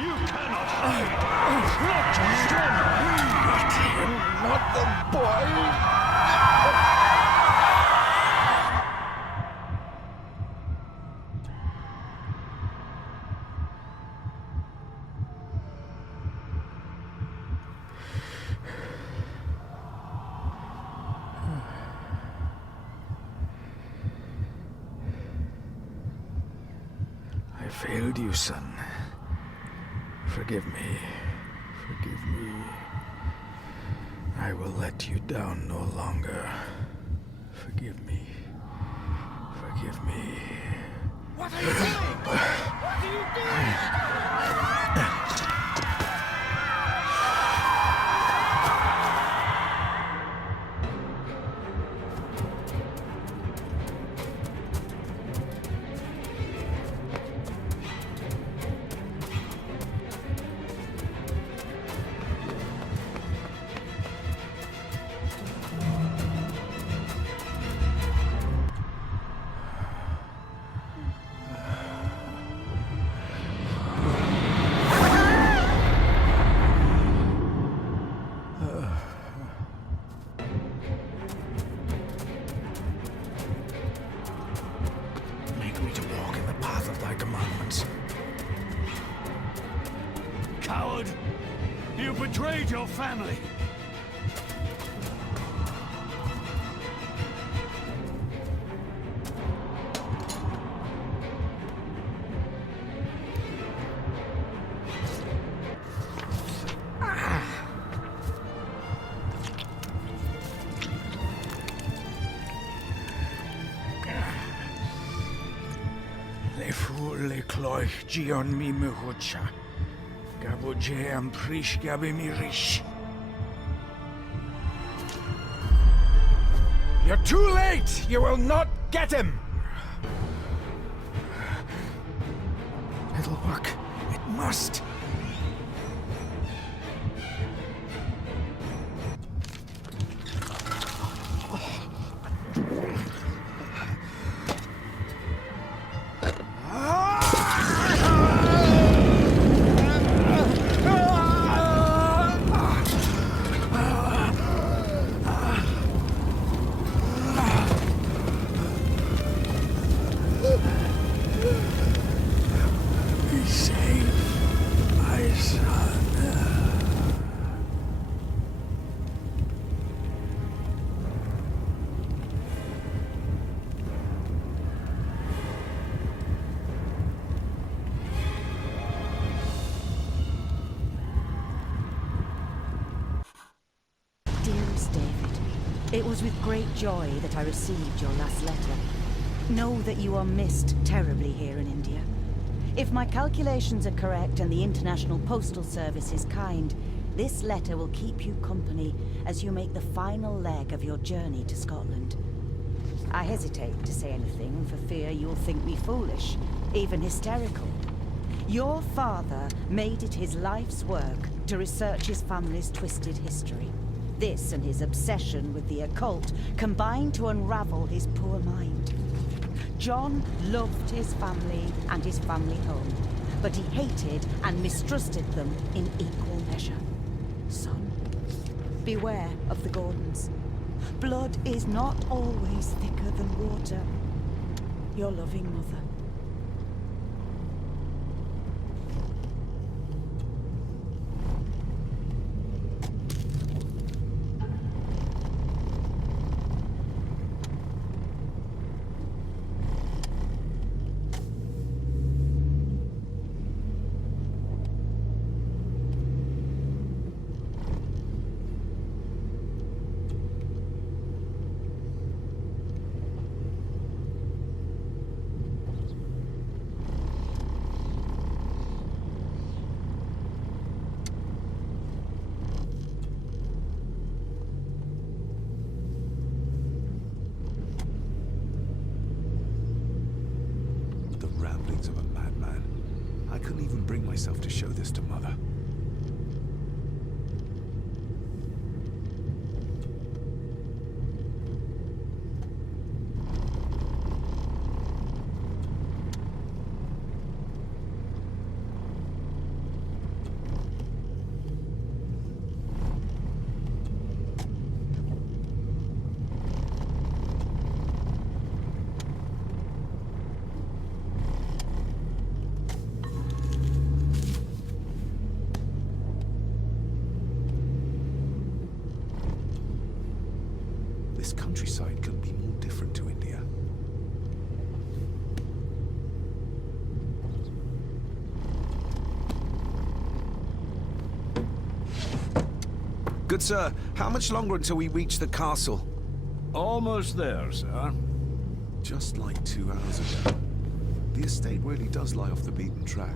You cannot hide! Not from Not him, not the boy! I failed you, son. Forgive me. Forgive me. I will let you down no longer. Forgive me. Forgive me. What are you doing? What are you doing? Make me to walk in the path of thy commandments. Coward! You betrayed your family! Le fu le cloich gion mi mehucha. Gaboje am prish gabe mi rish. You're too late! You will not get him! It'll work. It must. Be safe, my son. Dearest David, it was with great joy that I received your last letter. Know that you are missed terribly here in India. If my calculations are correct and the International Postal Service is kind, this letter will keep you company as you make the final leg of your journey to Scotland. I hesitate to say anything for fear you'll think me foolish, even hysterical. Your father made it his life's work to research his family's twisted history. This and his obsession with the occult combined to unravel his poor mind. John loved his family and his family home, but he hated and mistrusted them in equal measure. Son, beware of the Gordons. Blood is not always thicker than water. Your loving mother. Ramblings of a madman. I couldn't even bring myself to show this to Mother. Good sir, how much longer until we reach the castle? Almost there, sir. Just like 2 hours ago. The estate really does lie off the beaten track.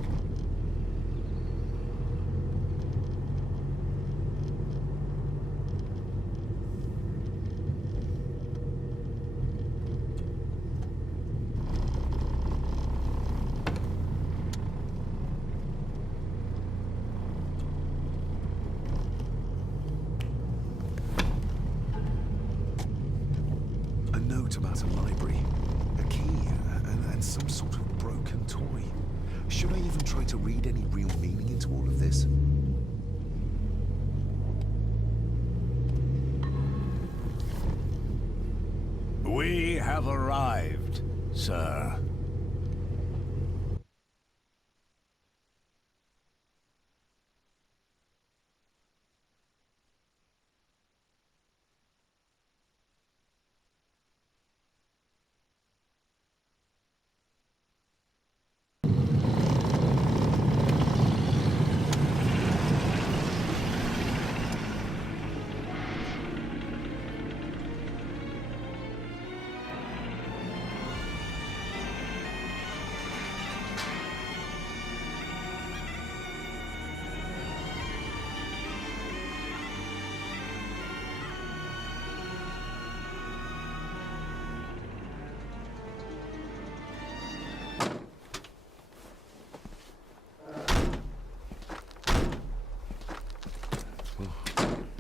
A note about a library, a key, and some sort of broken toy. Should I even try to read any real meaning into all of this? We have arrived, sir.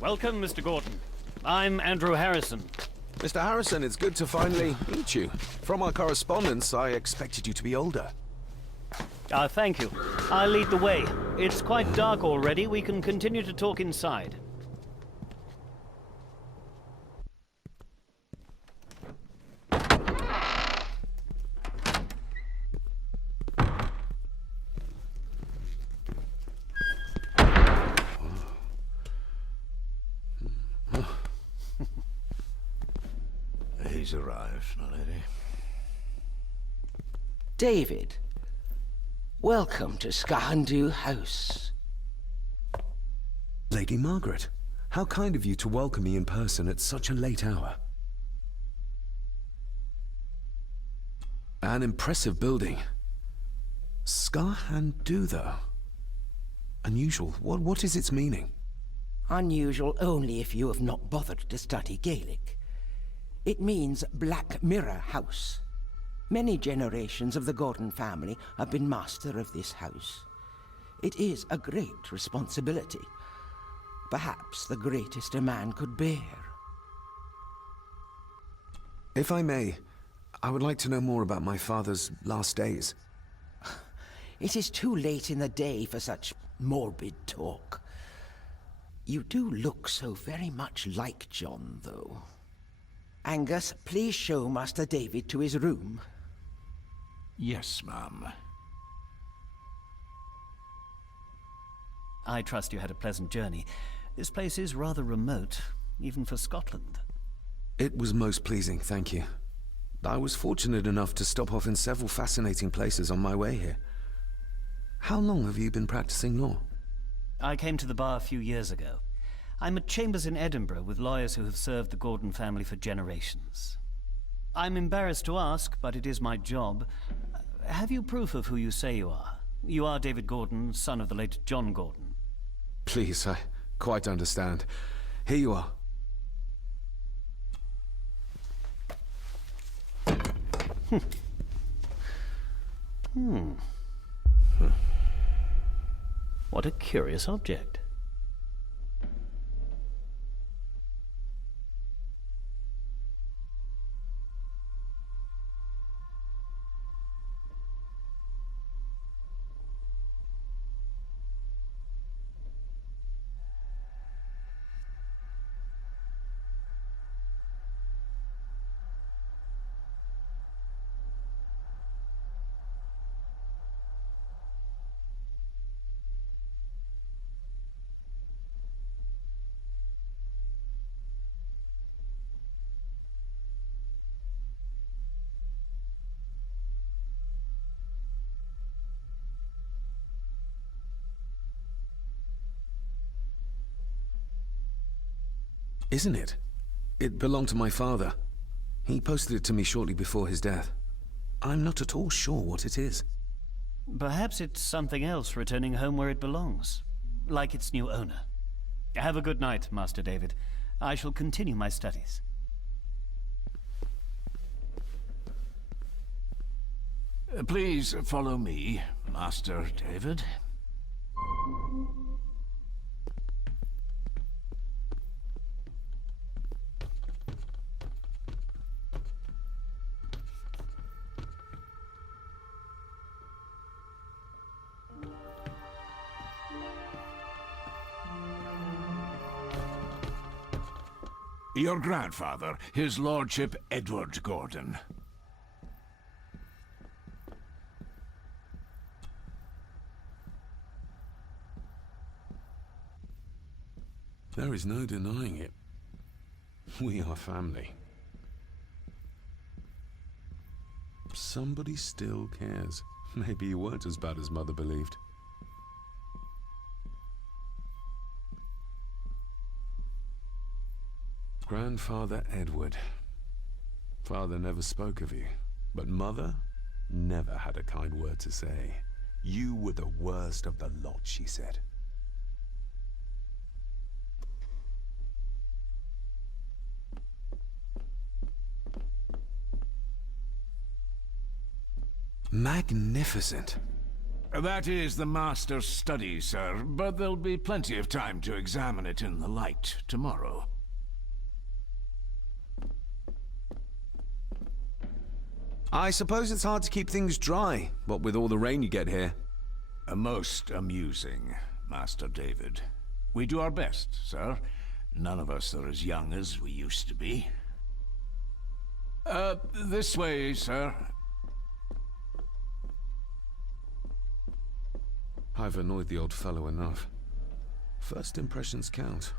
Welcome, Mr. Gordon. I'm Andrew Harrison. Mr. Harrison, it's good to finally meet you. From our correspondence, I expected you to be older. Thank you. I'll lead the way. It's quite dark already. We can continue to talk inside. He's arrived, my lady. David, welcome to Skahandu House. Lady Margaret, how kind of you to welcome me in person at such a late hour. An impressive building. Skahandu, though. Unusual. What is its meaning? Unusual only if you have not bothered to study Gaelic. It means Black Mirror House. Many generations of the Gordon family have been master of this house. It is a great responsibility. Perhaps the greatest a man could bear. If I may, I would like to know more about my father's last days. It is too late in the day for such morbid talk. You do look so very much like John, though. Angus, please show Master David to his room. Yes, ma'am. I trust you had a pleasant journey. This place is rather remote, even for Scotland. It was most pleasing, thank you. I was fortunate enough to stop off in several fascinating places on my way here. How long have you been practicing law? I came to the bar a few years ago. I'm at chambers in Edinburgh with lawyers who have served the Gordon family for generations. I'm embarrassed to ask, but it is my job. Have you proof of who you say you are? You are David Gordon, son of the late John Gordon. Please, I quite understand. Here you are. What a curious object. Isn't it? It belonged to my father. He posted it to me shortly before his death. I'm not at all sure what it is. Perhaps it's something else returning home where it belongs, like its new owner. Have a good night, Master David. I shall continue my studies. Please follow me, Master David. Your grandfather, his lordship Edward Gordon. There is no denying it. We are family. Somebody still cares. Maybe you weren't as bad as Mother believed. Grandfather Edward. Father never spoke of you, but Mother never had a kind word to say. You were the worst of the lot, she said. Magnificent. That is the Master's study, sir, but there'll be plenty of time to examine it in the light tomorrow. I suppose it's hard to keep things dry, what with all the rain you get here. Most amusing, Master David. We do our best, sir. None of us are as young as we used to be. This way, sir. I've annoyed the old fellow enough. First impressions count.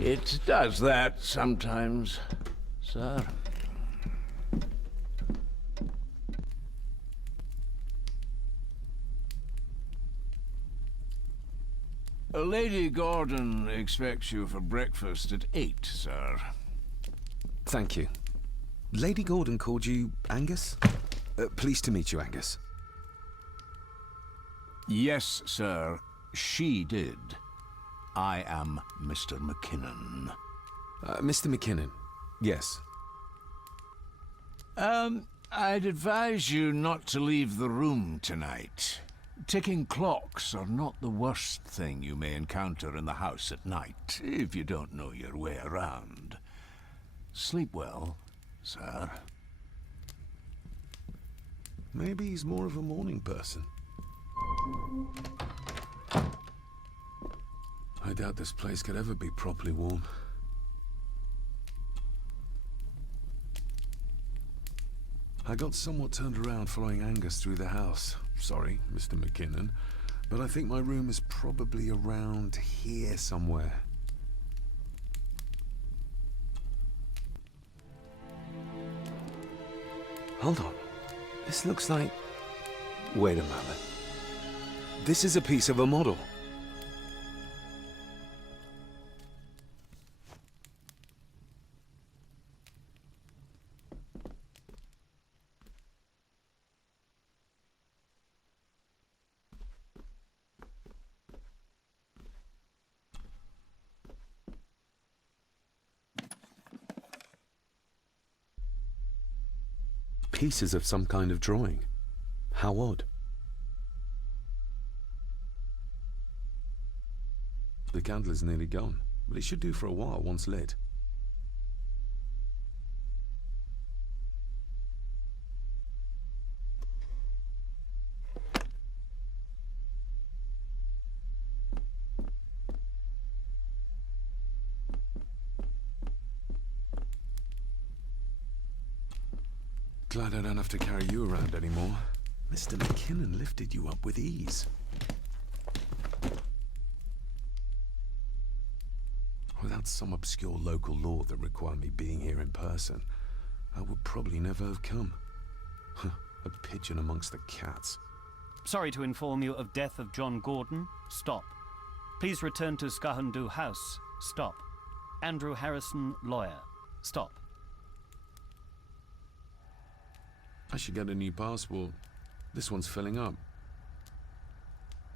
It does that sometimes, sir. Lady Gordon expects you for breakfast at 8, sir. Thank you. Lady Gordon called you Angus? Pleased to meet you, Angus. Yes, sir. She did. I am Mr. McKinnon. Mr. McKinnon, yes. I'd advise you not to leave the room tonight. Ticking clocks are not the worst thing you may encounter in the house at night, if you don't know your way around. Sleep well, sir. Maybe he's more of a morning person. I doubt this place could ever be properly warm. I got somewhat turned around following Angus through the house. Sorry, Mr. McKinnon, but I think my room is probably around here somewhere. Hold on. This looks like... Wait a moment. This is a piece of a model. Pieces of some kind of drawing. How odd. The candle is nearly gone, but it should do for a while once lit. Glad I don't have to carry you around anymore. Mr. McKinnon lifted you up with ease. Without some obscure local law that required me being here in person, I would probably never have come. A pigeon amongst the cats. Sorry to inform you of death of John Gordon. Stop. Please return to Skahandu House. Stop. Andrew Harrison, lawyer. Stop. I should get a new passport. This one's filling up.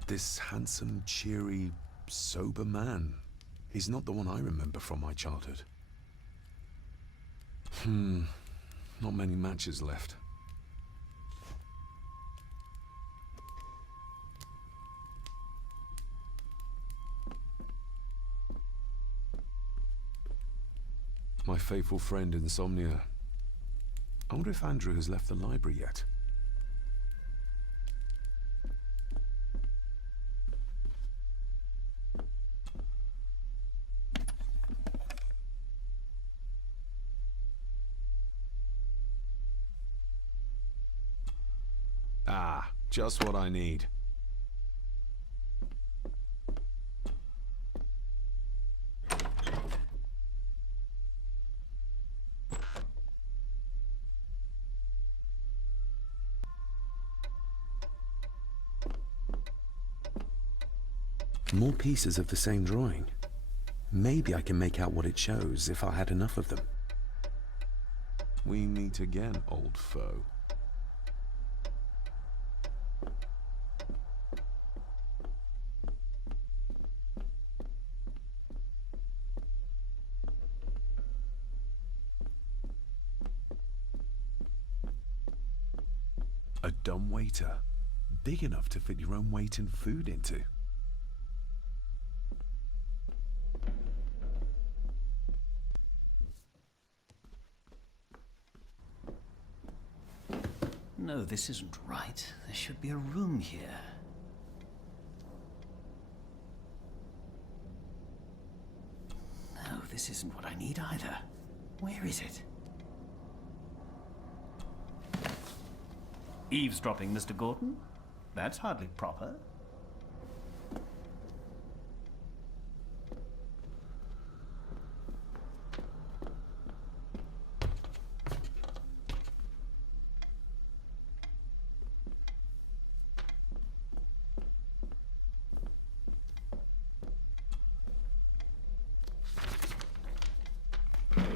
This handsome, cheery, sober man. He's not the one I remember from my childhood. Not many matches left. My faithful friend Insomnia. I wonder if Andrew has left the library yet. Ah, just what I need. More pieces of the same drawing. Maybe I can make out what it shows if I had enough of them. We meet again, old foe. A dumb waiter, big enough to fit your own weight and food into. No, this isn't right. There should be a room here. No, this isn't what I need either. Where is it? Eavesdropping, Mr. Gordon? That's hardly proper.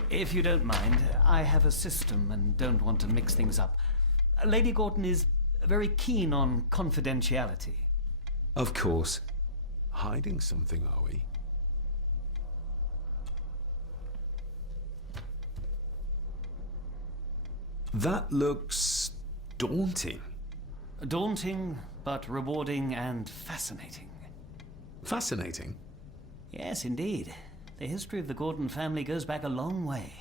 If you don't mind, I have a system and don't want to mix things up. Lady Gordon is very keen on confidentiality. Of course. Hiding something, are we? That looks daunting. Daunting, but rewarding and fascinating. Fascinating? Yes, indeed. The history of the Gordon family goes back a long way.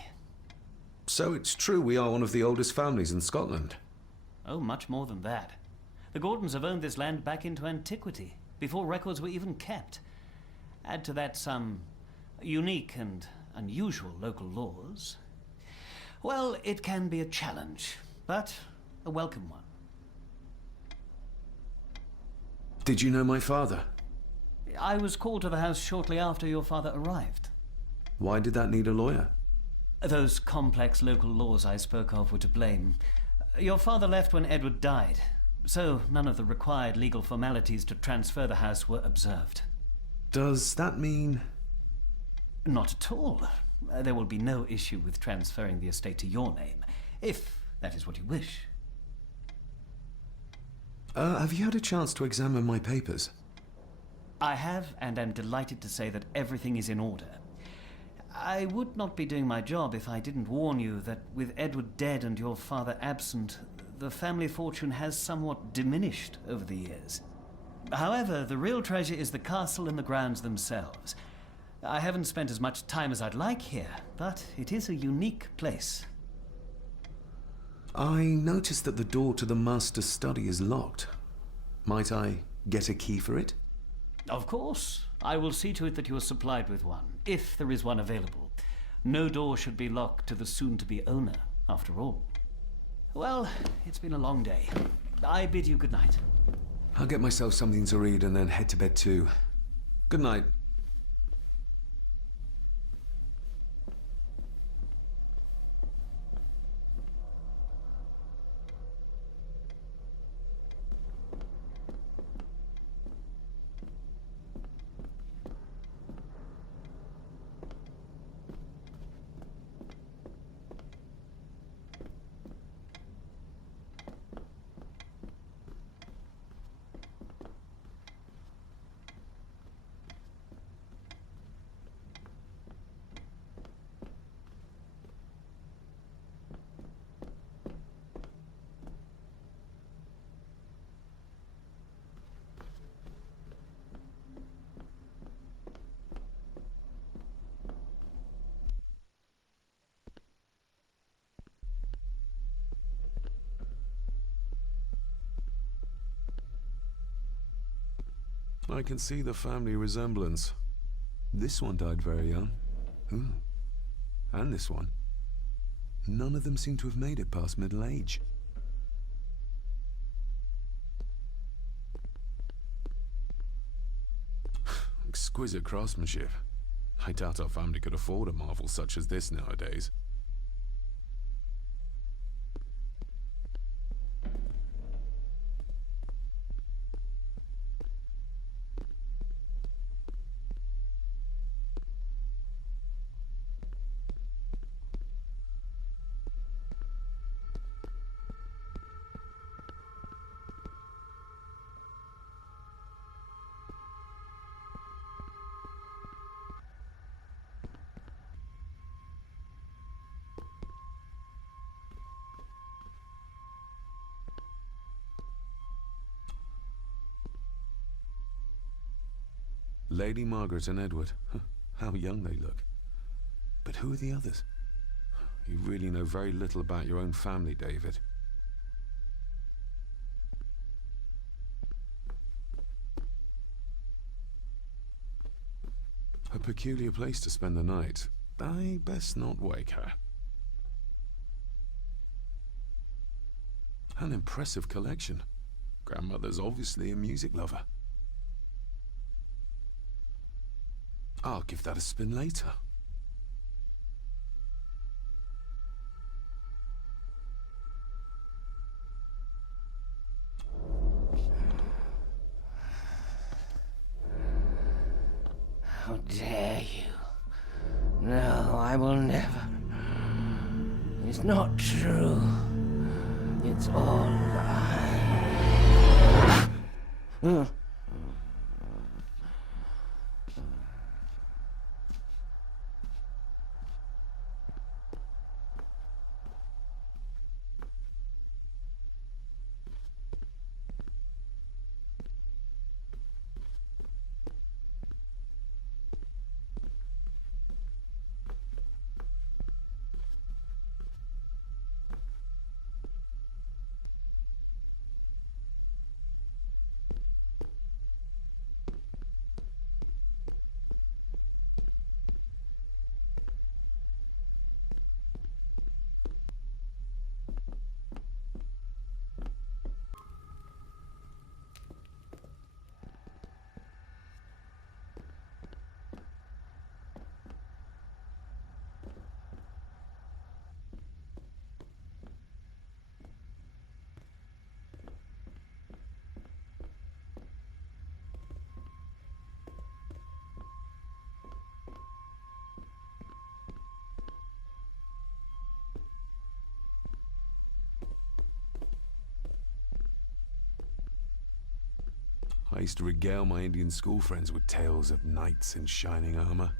So it's true we are one of the oldest families in Scotland. Oh, much more than that. The Gordons have owned this land back into antiquity, before records were even kept. Add to that some unique and unusual local laws. Well, it can be a challenge, but a welcome one. Did you know my father? I was called to the house shortly after your father arrived. Why did that need a lawyer? Those complex local laws I spoke of were to blame. Your father left when Edward died, so none of the required legal formalities to transfer the house were observed. Does that mean... Not at all. There will be no issue with transferring the estate to your name, if that is what you wish. Have you had a chance to examine my papers? I have, and am delighted to say that everything is in order. I would not be doing my job if I didn't warn you that with Edward dead and your father absent, the family fortune has somewhat diminished over the years. However, the real treasure is the castle and the grounds themselves. I haven't spent as much time as I'd like here, but it is a unique place. I noticed that the door to the master's study is locked. Might I get a key for it? Of course. I will see to it that you are supplied with one, if there is one available. No door should be locked to the soon-to-be owner, after all. Well, it's been a long day. I bid you good night. I'll get myself something to read and then head to bed too. Good night. I can see the family resemblance. This one died very young. Ooh. And this one. None of them seem to have made it past middle age. Exquisite craftsmanship. I doubt our family could afford a marvel such as this nowadays. Lady Margaret and Edward. How young they look. But who are the others? You really know very little about your own family, David. A peculiar place to spend the night. I best not wake her. An impressive collection. Grandmother's obviously a music lover. I'll give that a spin later. How dare you? No, I will never. It's not true. It's all lies. I used to regale my Indian school friends with tales of knights in shining armor.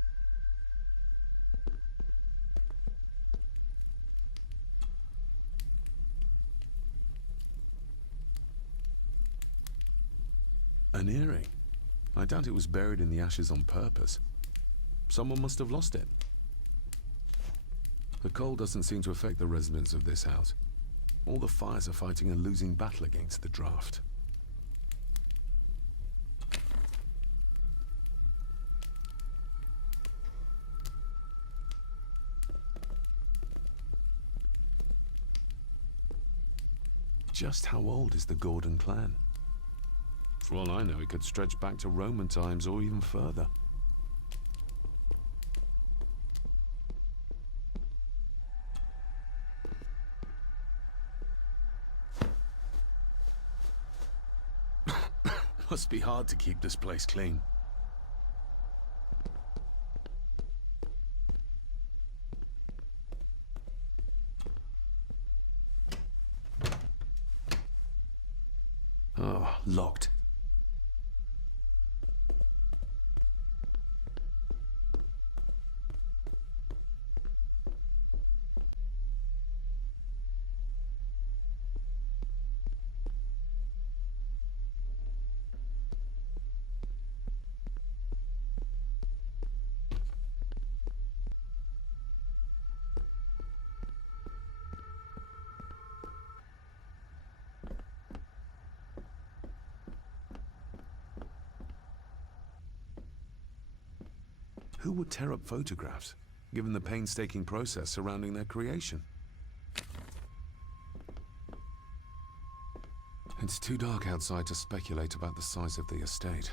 An earring. I doubt it was buried in the ashes on purpose. Someone must have lost it. The cold doesn't seem to affect the residents of this house. All the fires are fighting a losing battle against the draft. Just how old is the Gordon clan? For all I know, it could stretch back to Roman times or even further. Must be hard to keep this place clean. Oh, locked. Who would tear up photographs, given the painstaking process surrounding their creation? It's too dark outside to speculate about the size of the estate.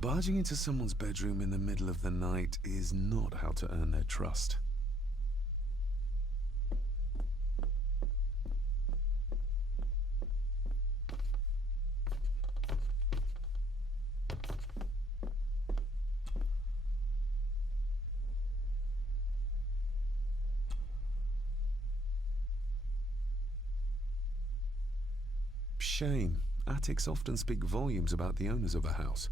Barging into someone's bedroom in the middle of the night is not how to earn their trust. Shame. Attics often speak volumes about the owners of a house.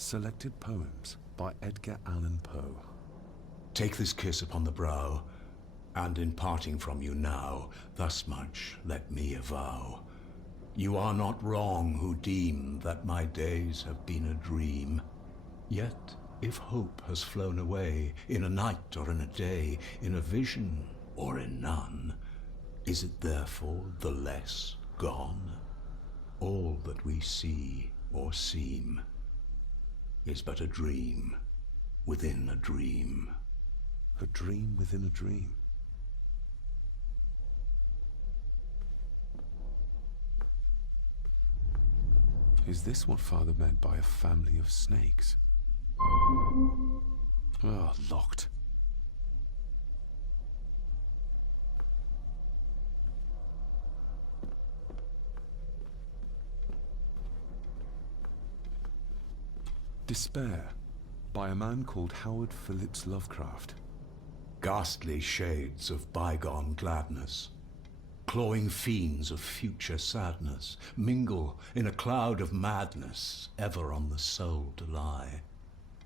Selected Poems by Edgar Allan Poe. Take this kiss upon the brow, and in parting from you now, thus much let me avow. You are not wrong who deem that my days have been a dream. Yet, if hope has flown away, in a night or in a day, in a vision or in none, is it therefore the less gone? All that we see or seem is but a dream within a dream. A dream within a dream. Is this what Father meant by a family of snakes? Oh, locked. Despair, by a man called Howard Phillips Lovecraft. Ghastly shades of bygone gladness, clawing fiends of future sadness, mingle in a cloud of madness, ever on the soul to lie.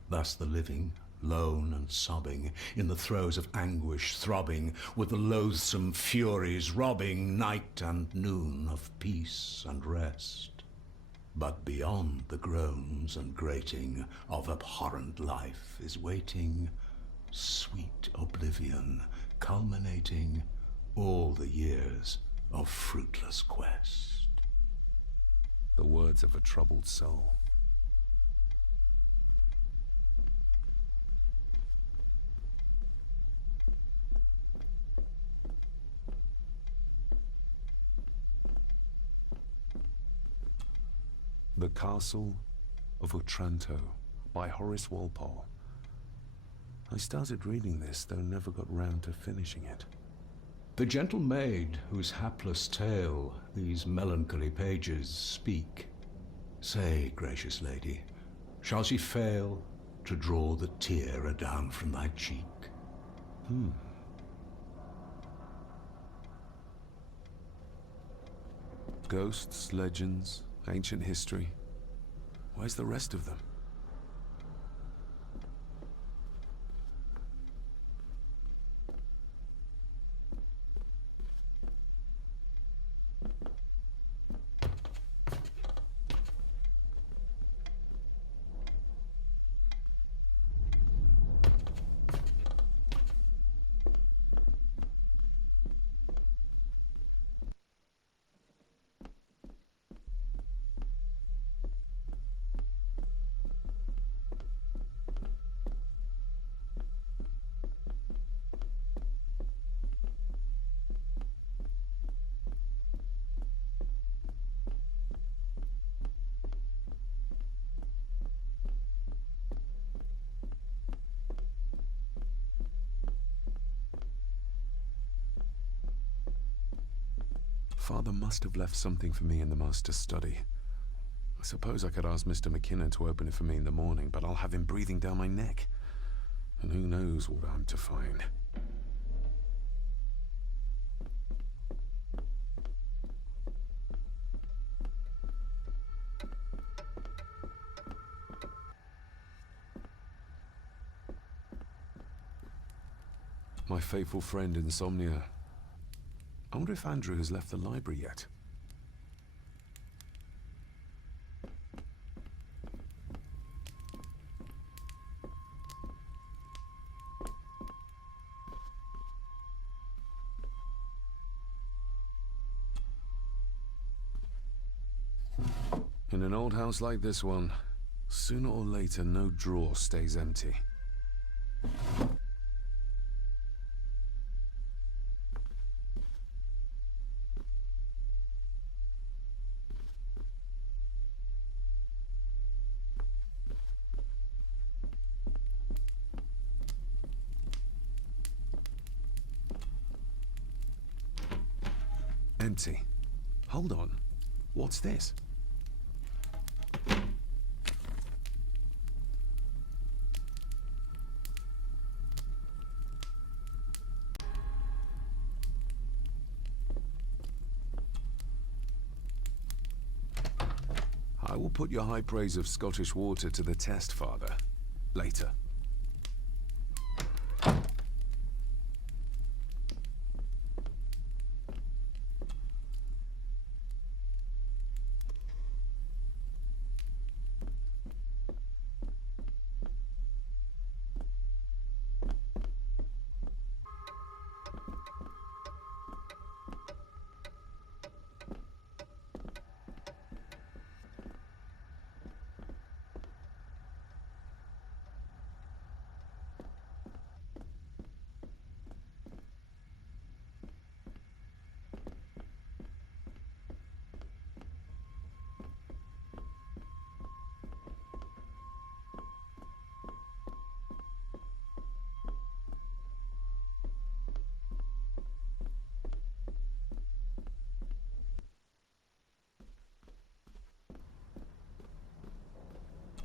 Thus the living, lone and sobbing, in the throes of anguish throbbing, with the loathsome furies robbing night and noon of peace and rest. But beyond the groans and grating of abhorrent life is waiting sweet oblivion, culminating all the years of fruitless quest. The words of a troubled soul. The Castle of Otranto by Horace Walpole. I started reading this, though never got round to finishing it. The gentle maid whose hapless tale these melancholy pages speak. Say, gracious lady, shall she fail to draw the tear adown from thy cheek? Ghosts, legends, ancient history. Where's the rest of them? Father must have left something for me in the master's study. I suppose I could ask Mr. McKinnon to open it for me in the morning, but I'll have him breathing down my neck. And who knows what I'm to find. My faithful friend Insomnia. I wonder if Andrew has left the library yet. In an old house like this one, sooner or later no drawer stays empty. Empty. Hold on. What's this? I will put your high praise of Scottish water to the test, Father. Later.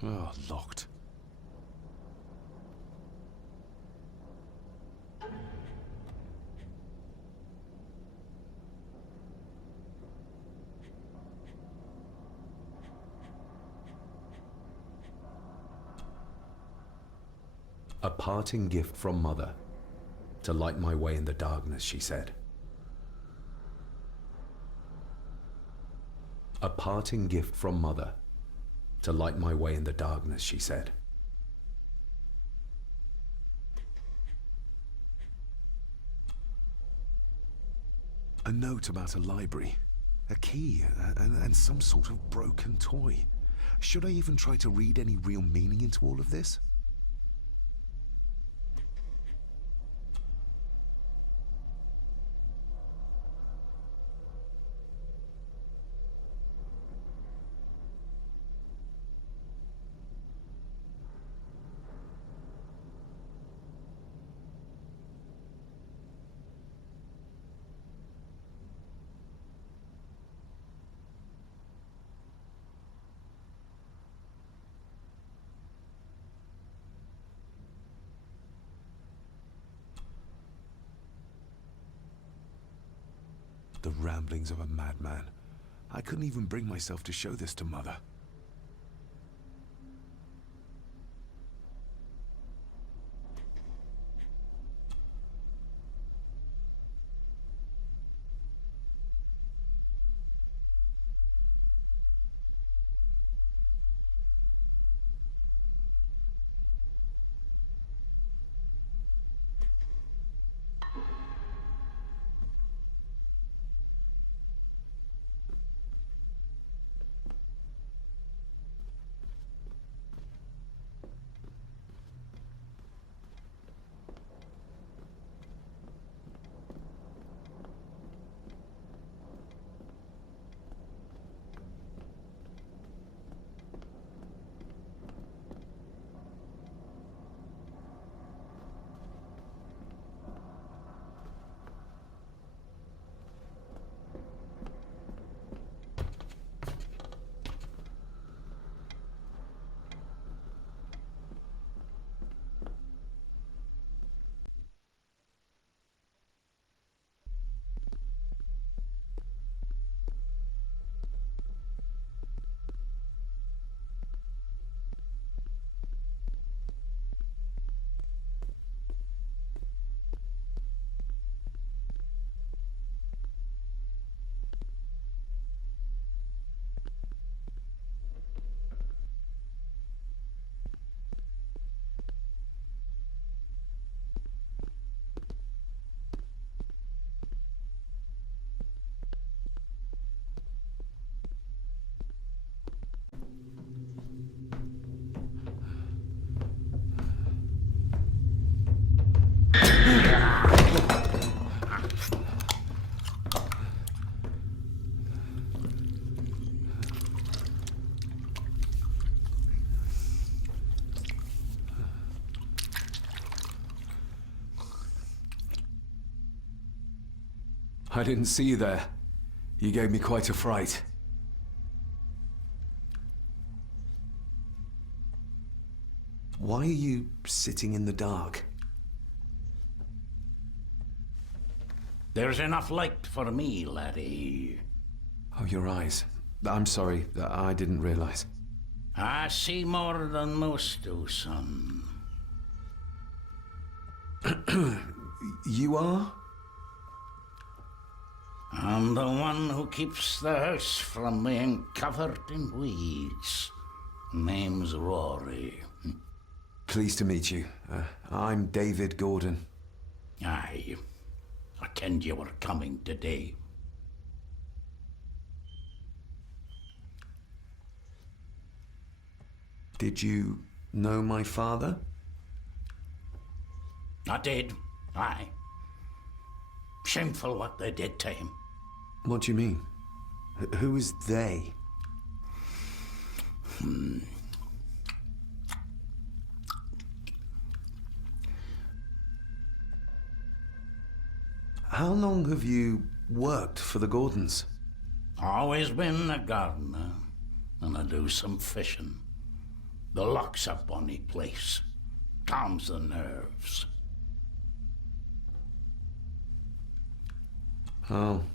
Oh, locked. A parting gift from Mother, to light my way in the darkness, she said. A parting gift from Mother, to light my way in the darkness, she said. A note about a library, a key, and some sort of broken toy. Should I even try to read any real meaning into all of this? ramblings of a madman. I couldn't even bring myself to show this to Mother. I didn't see you there. You gave me quite a fright. Why are you sitting in the dark? There's enough light for me, laddie. Oh, your eyes. I'm sorry, I didn't realize. I see more than most do, son. You are? I'm the one who keeps the house from being covered in weeds. Name's Rory. Pleased to meet you. I'm David Gordon. Aye. I kenned you were coming today. Did you know my father? I did. Aye. Shameful what they did to him. What do you mean? Who is they? How long have you worked for the Gordons? Always been a gardener, and I do some fishing. The loch's a bonny place. Calms the nerves. I'll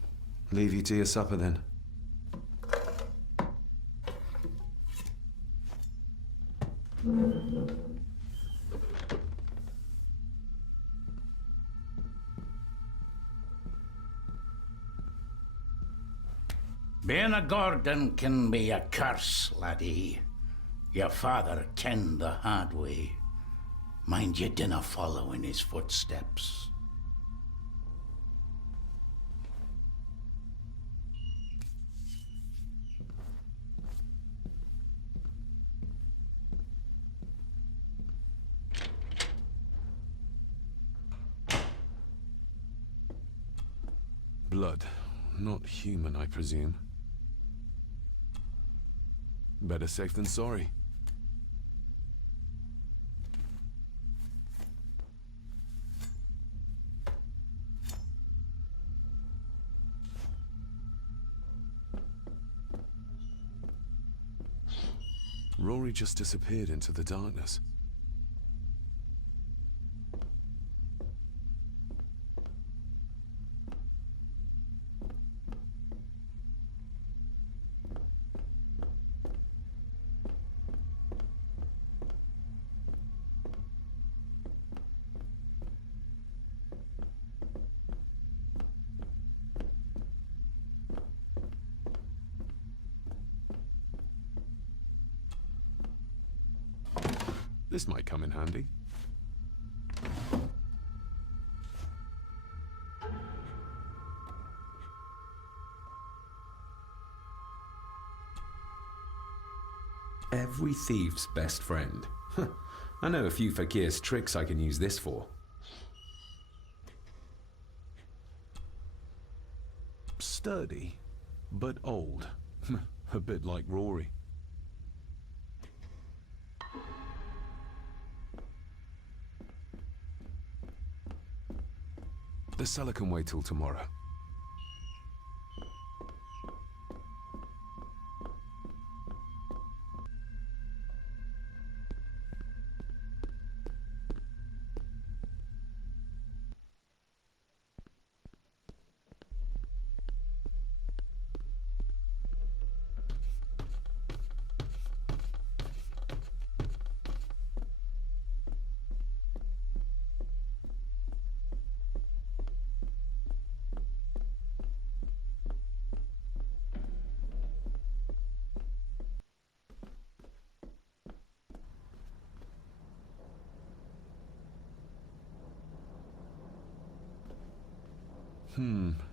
leave you to your supper then. Being a Gordon can be a curse, laddie. Your father kenned the hard way. Mind you dinna follow in his footsteps. Blood. Not human, I presume. Better safe than sorry. Rory just disappeared into the darkness. This might come in handy. Every thief's best friend. I know a few fakir's tricks I can use this for. Sturdy, but old. A bit like Rory. The cellar can wait till tomorrow.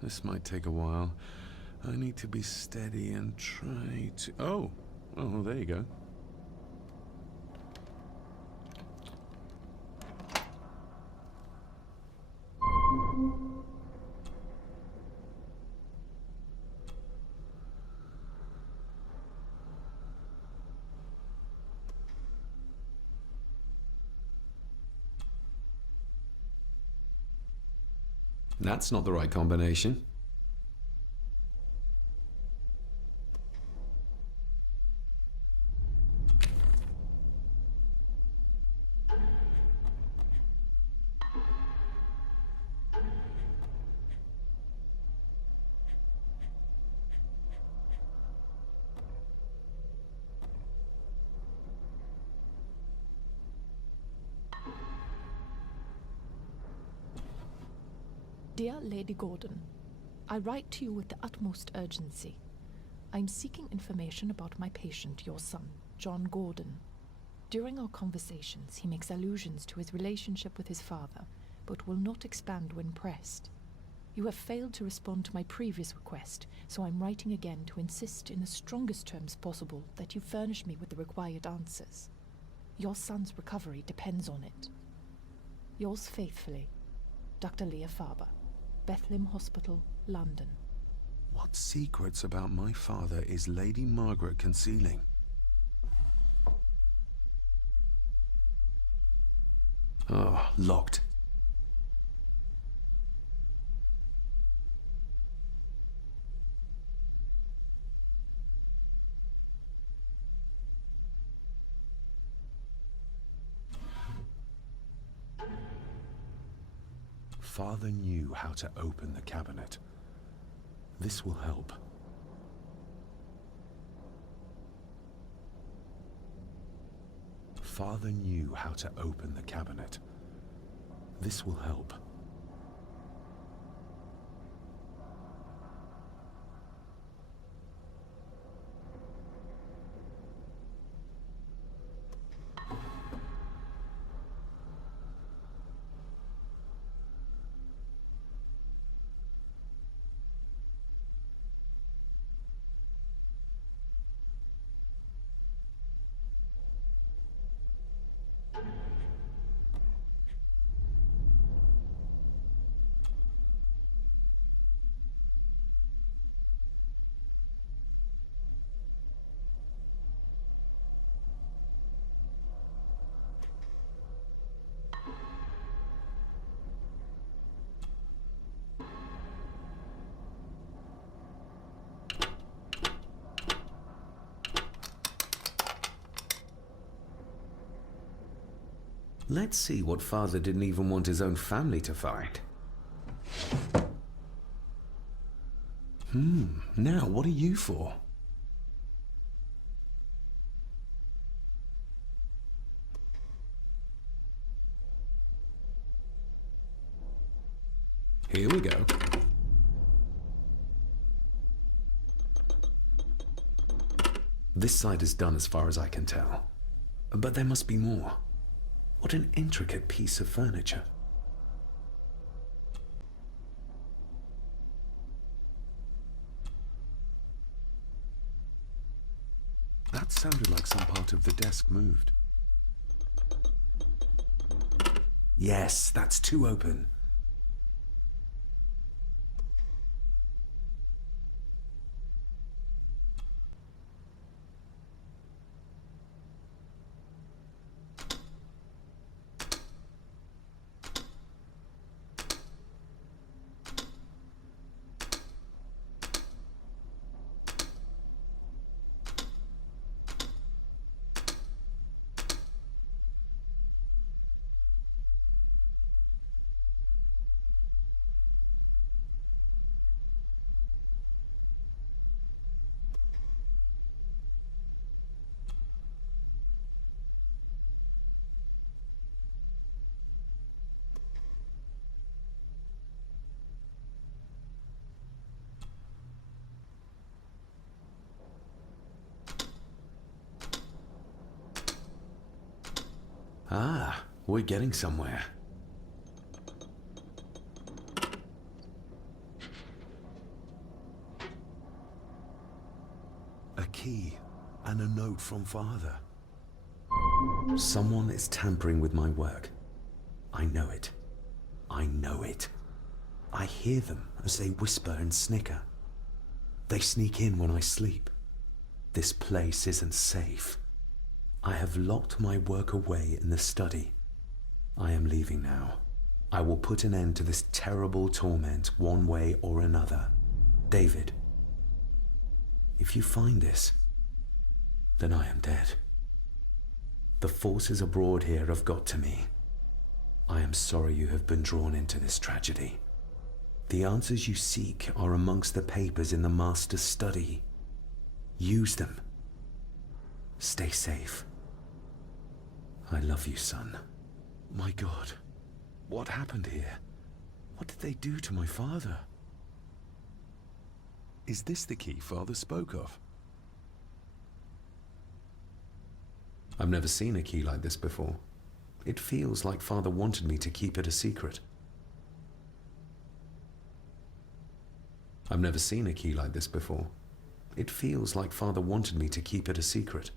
This might take a while. I need to be steady and try to... Oh, there you go. That's not the right combination. Dear Lady Gordon, I write to you with the utmost urgency. I am seeking information about my patient, your son, John Gordon. During our conversations, he makes allusions to his relationship with his father, but will not expand when pressed. You have failed to respond to my previous request, so I'm writing again to insist in the strongest terms possible that you furnish me with the required answers. Your son's recovery depends on it. Yours faithfully, Dr. Leah Farber, Bethlehem Hospital, London. What secrets about my father is Lady Margaret concealing? Oh, locked. Father knew how to open the cabinet. This will help. Father knew how to open the cabinet. This will help. Let's see what Father didn't even want his own family to find. Now what are you for? Here we go. This side is done as far as I can tell. But there must be more. What an intricate piece of furniture. That sounded like some part of the desk moved. Yes, that's too open. Ah, we're getting somewhere. A key and a note from Father. Someone is tampering with my work. I know it. I know it. I hear them as they whisper and snicker. They sneak in when I sleep. This place isn't safe. I have locked my work away in the study. I am leaving now. I will put an end to this terrible torment one way or another. David, if you find this, then I am dead. The forces abroad here have got to me. I am sorry you have been drawn into this tragedy. The answers you seek are amongst the papers in the Master's study. Use them. Stay safe. I love you, son. My God, what happened here? What did they do to my father? Is this the key Father spoke of? I've never seen a key like this before. It feels like Father wanted me to keep it a secret. I've never seen a key like this before. It feels like Father wanted me to keep it a secret.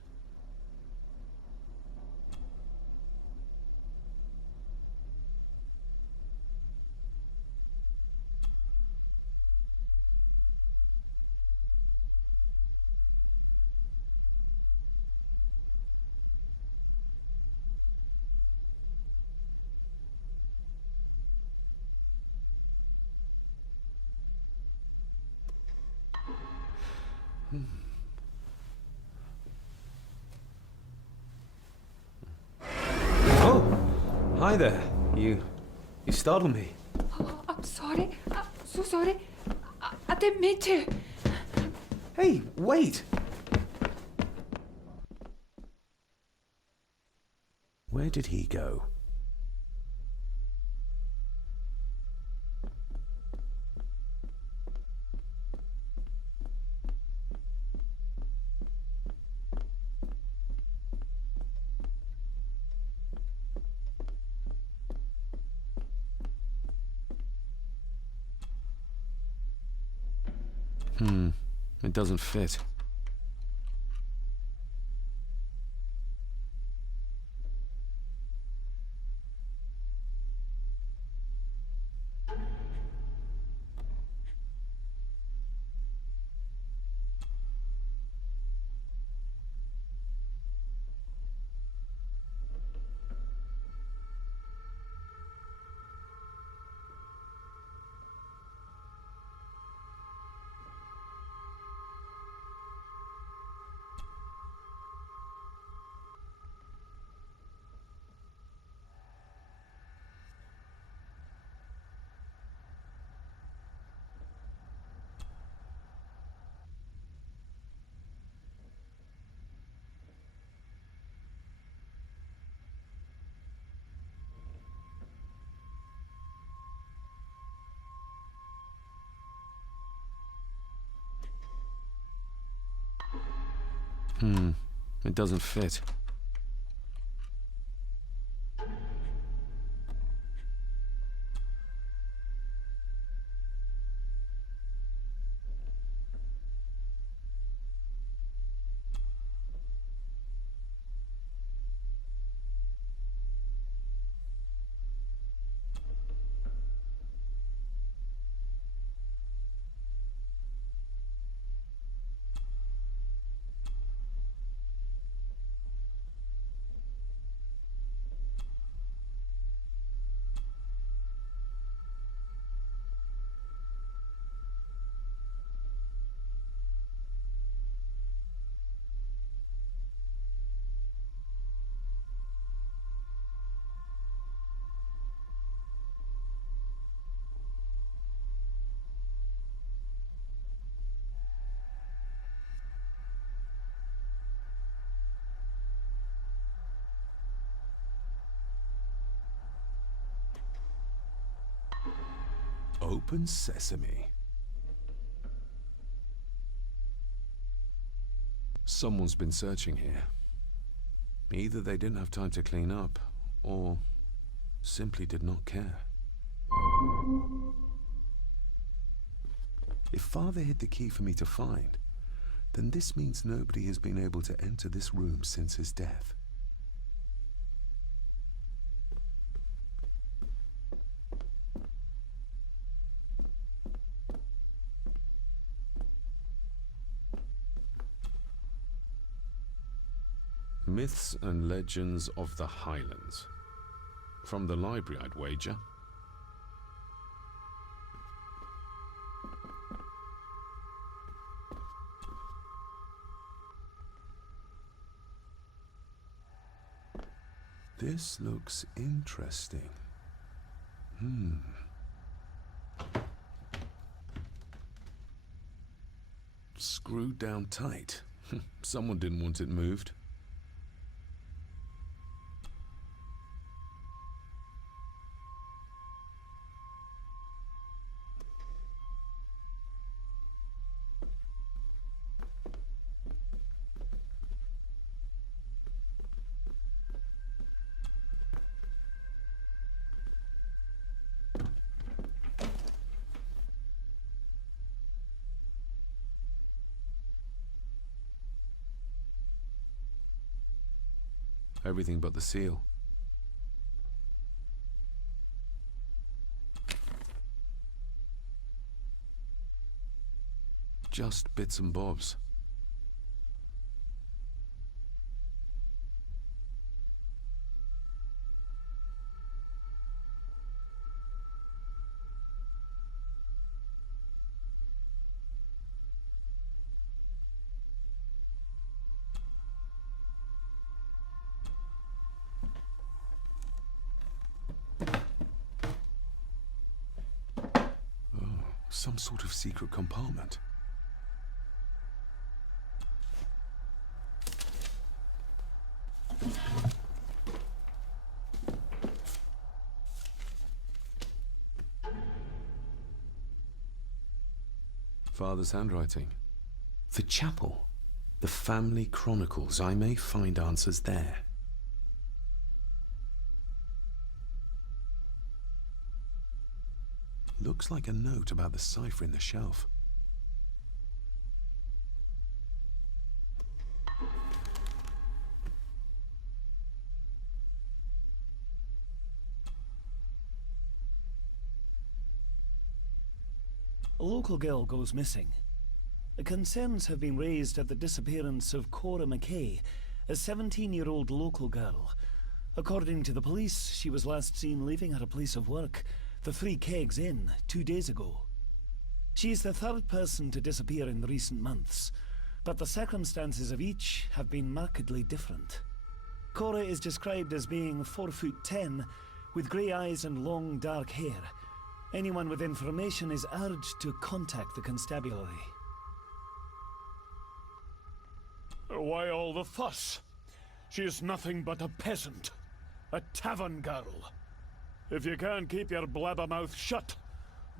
Oh, hi there. You startled me. Oh, I'm sorry. I'm so sorry. I didn't mean to. Hey, wait. Where did he go? It doesn't fit. It doesn't fit. Open sesame. Someone's been searching here. Either they didn't have time to clean up, or simply did not care. If Father hid the key for me to find, then this means nobody has been able to enter this room since his death. Myths and Legends of the Highlands. From the library, I'd wager. This looks interesting. Screwed down tight. Someone didn't want it moved. Everything but the seal. Just bits and bobs. Some sort of secret compartment. Father's handwriting. The chapel. The family chronicles. I may find answers there. Looks like a note about the cipher in the shelf. A local girl goes missing. Concerns have been raised at the disappearance of Cora McKay, a 17-year-old local girl. According to the police, she was last seen leaving her place of work, the Three Kegs Inn, 2 days ago. She is the third person to disappear in recent months, but the circumstances of each have been markedly different. Cora is described as being 4'10", with grey eyes and long dark hair. Anyone with information is urged to contact the constabulary. Why all the fuss? She is nothing but a peasant. A tavern girl. If you can't keep your blabbermouth shut,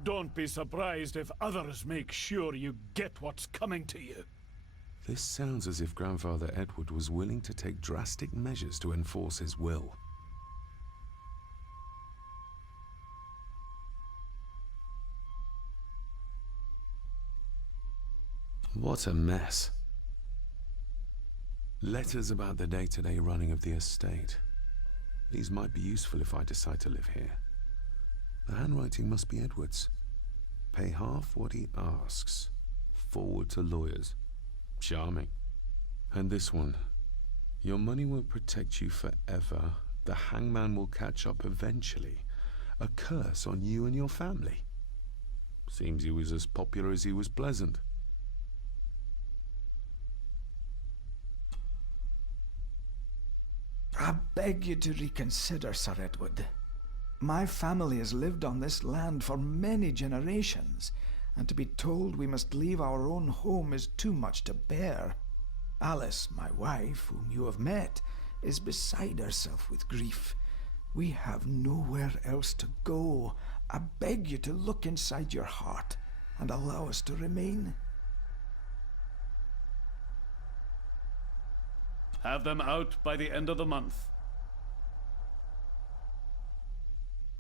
don't be surprised if others make sure you get what's coming to you. This sounds as if Grandfather Edward was willing to take drastic measures to enforce his will. What a mess. Letters about the day-to-day running of the estate. These might be useful if I decide to live here. The handwriting must be Edward's. Pay half what he asks. Forward to lawyers. Charming. And this one. Your money won't protect you forever. The hangman will catch up eventually. A curse on you and your family. Seems he was as popular as he was pleasant. I beg you to reconsider, Sir Edward. My family has lived on this land for many generations, and to be told we must leave our own home is too much to bear. Alice, my wife, whom you have met, is beside herself with grief. We have nowhere else to go. I beg you to look inside your heart and allow us to remain. Have them out by the end of the month.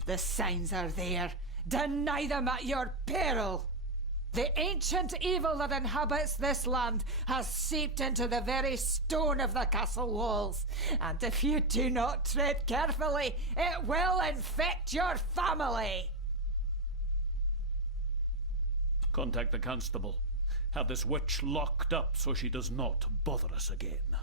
The signs are there. Deny them at your peril. The ancient evil that inhabits this land has seeped into the very stone of the castle walls, and if you do not tread carefully, it will infect your family. Contact the constable. Have this witch locked up so she does not bother us again.